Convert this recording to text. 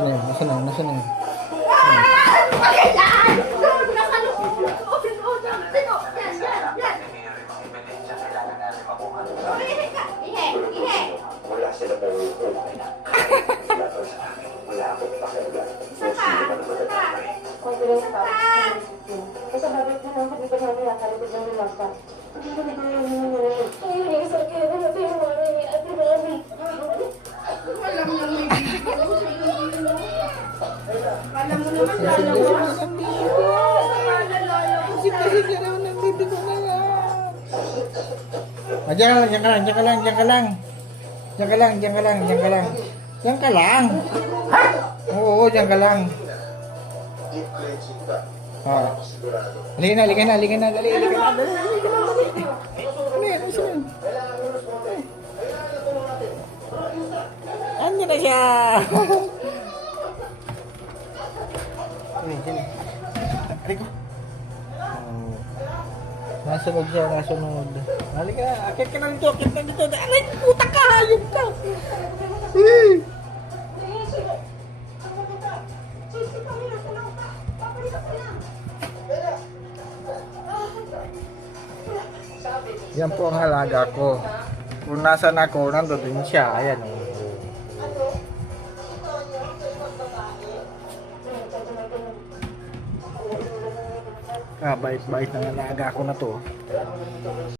Nasaan na yun? Nasaan na yun? Nasaan na yun? Wala sila po. Wala akong pakialam. Alam mo naman, dalawa. Sige naman ang bibi ko na yan. Ah, diyan ka lang, diyan ka lang, diyan ka lang, diyan ka lang. Diyan ka lang, diyan ka lang, diyan ka lang. Diyan ka lang. Oo, diyan ka lang. Deep cleansing ka. Ah. Sigurado. Halika na, halika na, halika na, dali, halika na, dali, halika na, dali. Ano yan, ano yan? Ano na siya? Sini, sini. Halika. Oh. Nasunod siya, nasunod. Halika, akit ka na dito, akit na dito. Aray, puta ka, hayop ka. Yan po ang halaga ko. Kung nasan ako, nandun siya. Ayan. Bait-bait ng halaga ko na to.